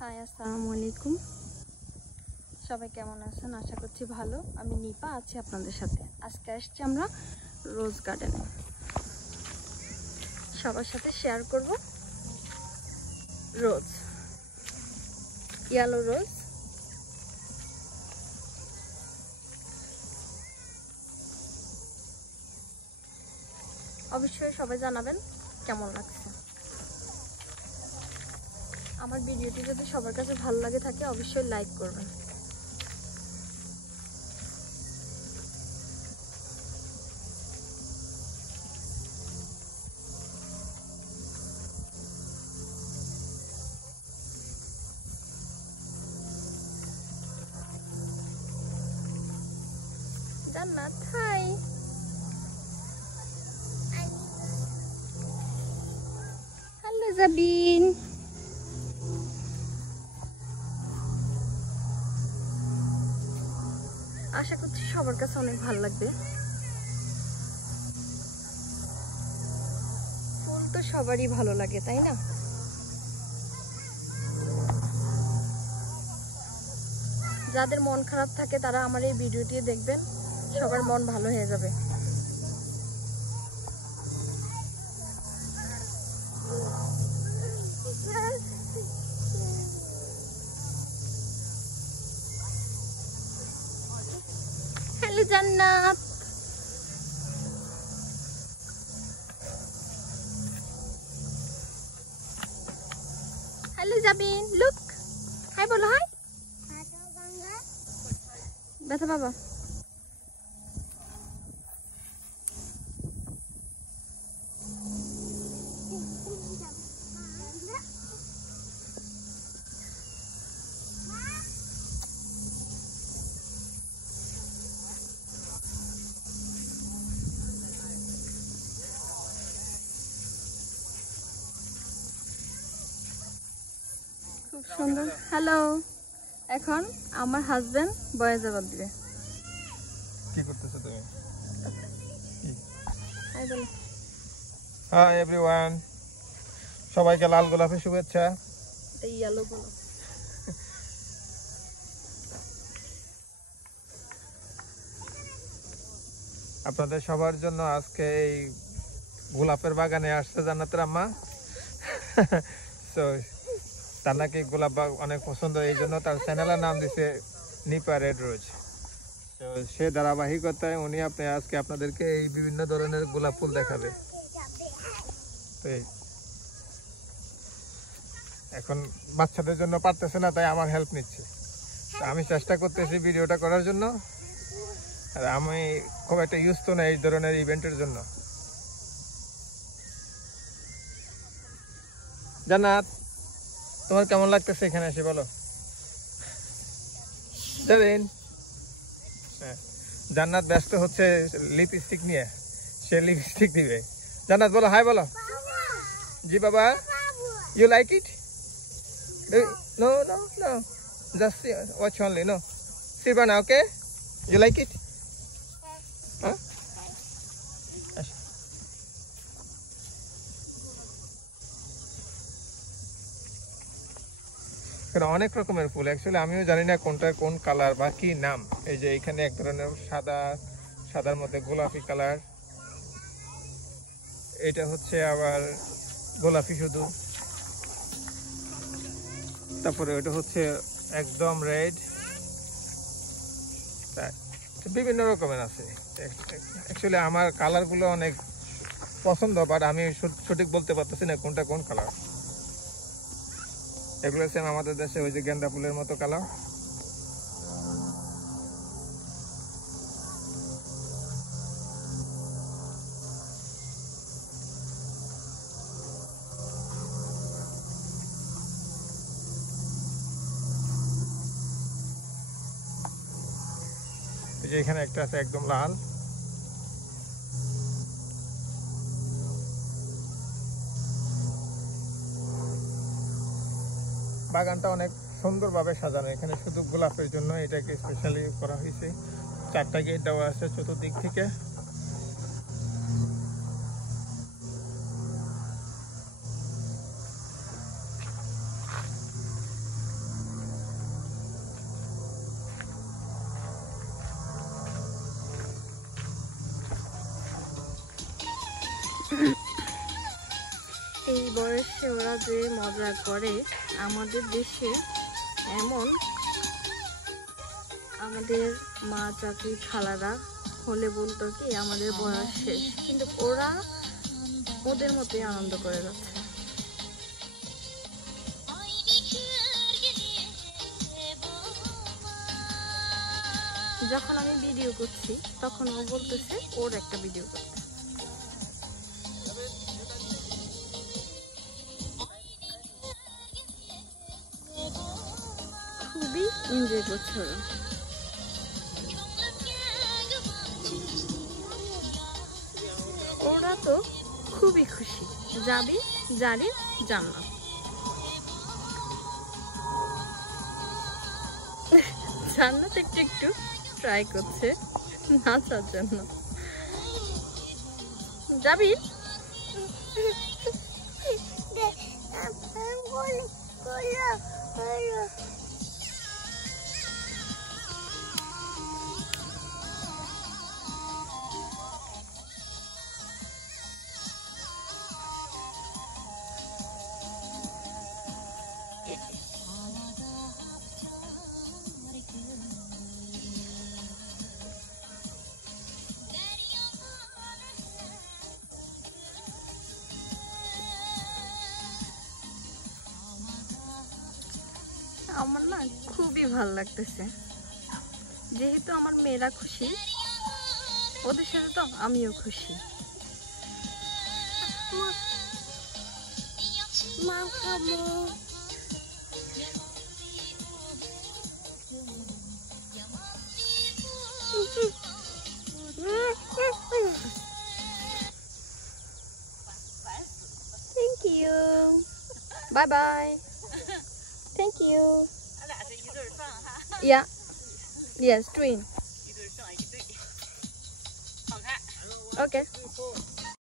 High, আসসালামু আলাইকুম। সবাই কেমন আছেন? আশা করছি ভালো। আমি নিপা আছি আপনাদের সাথে। আজকে আসছি আমরা রোজ গার্ডেনে, সবার সাথে শেয়ার করব রোজ, ইয়েলো রোজ। অবশ্যই সবাই জানাবেন কেমন লাগছে। আমার ভিডিওটি যদি সবার কাছে ভালো লাগে থাকে অবশ্যই লাইক করবেন। জান্নাত, হাই। হ্যালো জাবিন। আশা করছি সবার কাছে অনেক ভালো লাগবে। ফুল তো সবারই ভালো লাগে, তাই না? যাদের মন খারাপ থাকে তারা আমার এই ভিডিওটি দেখবেন, সবার মন ভালো হয়ে যাবে। হ্যালো জান্নাত। Hello Zabin, look. হাই বলো, হাই। ব্যথা বাবা। খুব সুন্দর। হ্যালো। এখন আমার হাজবেন্ড বয়ে জবাব দিবে। কি করতেছো তুমি? হাই বলো। হাই এভরিওয়ান, সবাইকে লাল গোলাপের শুভেচ্ছা। এটা ইয়েলো বলো। আপনাদের সবার জন্য আজকে এই গোলাপের বাগানে আসছে জান্নাতের আম্মা। তো তার নাকি গোলাপ বাগ অনেক পছন্দ, এই জন্য তার চ্যানেলের নাম দিছে নিপা রেড রোজ। তো সে ধারাবাহিকতায় উনি আজকে আপনাদেরকে এই বিভিন্ন ধরনের গোলাপ ফুল দেখাবে। তো এখন বাচ্চাদের জন্য পারতেছে না, তাই আমার হেল্প নিচ্ছে। তো আমি চেষ্টা করতেছি ভিডিওটা করার জন্য, আর আমি খুব একটা ইউজ তো না এই ধরনের ইভেন্টের জন্য। জান্নাত, তোমার কেমন লাগতেছে এখানে এসে বলো? যাবেন? হ্যাঁ, জান্নাত ব্যস্ত হচ্ছে লিপস্টিক নিয়ে, সে লিপস্টিক দিবে। জান্নাত বলো, হাই বলো। জি বাবা। You like it? No no no, just watch only, no সিরবানা, ওকে? You like it? হ্যাঁ, অনেক রকমের ফুল। অ্যাকচুয়ালি আমিও জানি না কোনটা কোন কালার বা কি নাম। এই যে এখানে এক ধরনের সাদা, সাদার মধ্যে গোলাপি কালার, এটা হচ্ছে আবার গোলাপি শুধু, তারপরে ওটা হচ্ছে একদম রেড, বিভিন্ন রকমের আছে। অ্যাকচুয়ালি আমার কালারগুলো অনেক পছন্দ, বাট আমি সঠিক বলতে পারতেছি না কোনটা কোন কালার। এগুলো সেম আমাদের দেশে ওই যে গেন্দা ফুলের মতো কালার। এই যে এখানে একটা আছে একদম লাল। বাগানটা অনেক সুন্দরভাবে সাজানো, এখানে শুধু গোলাপের জন্য এটাকে স্পেশালি করা হয়েছে। 4টা গেট দেওয়া আছে চতুর্দিক থেকে। এই বয়সে ওরা যে মজা করে, আমাদের দেশে এমন আমাদের মা চাচি খালারা হলে বলতো কি আমাদের বয়স শেষ, কিন্তু ওরা ওদের মতোই আনন্দ করে যাচ্ছে। যখন আমি ভিডিও করছি তখন ও বলতেছে ওর একটা ভিডিও করতে। খুবই এনজয় করছে ওরা। ওরা তো খুবই খুশি, যাবি জারি জান্নাত। জান্নাত একটু একটু ট্রাই করছে নাচার জন্য। যাবি? আমার না খুবই ভালো লাগতেছে, যেহেতু আমার মেয়েরা খুশি, ওদের সাথে তো আমিও খুশি। Thank you. Bye bye. Thank you. Yeah. Yes, twin. Okay.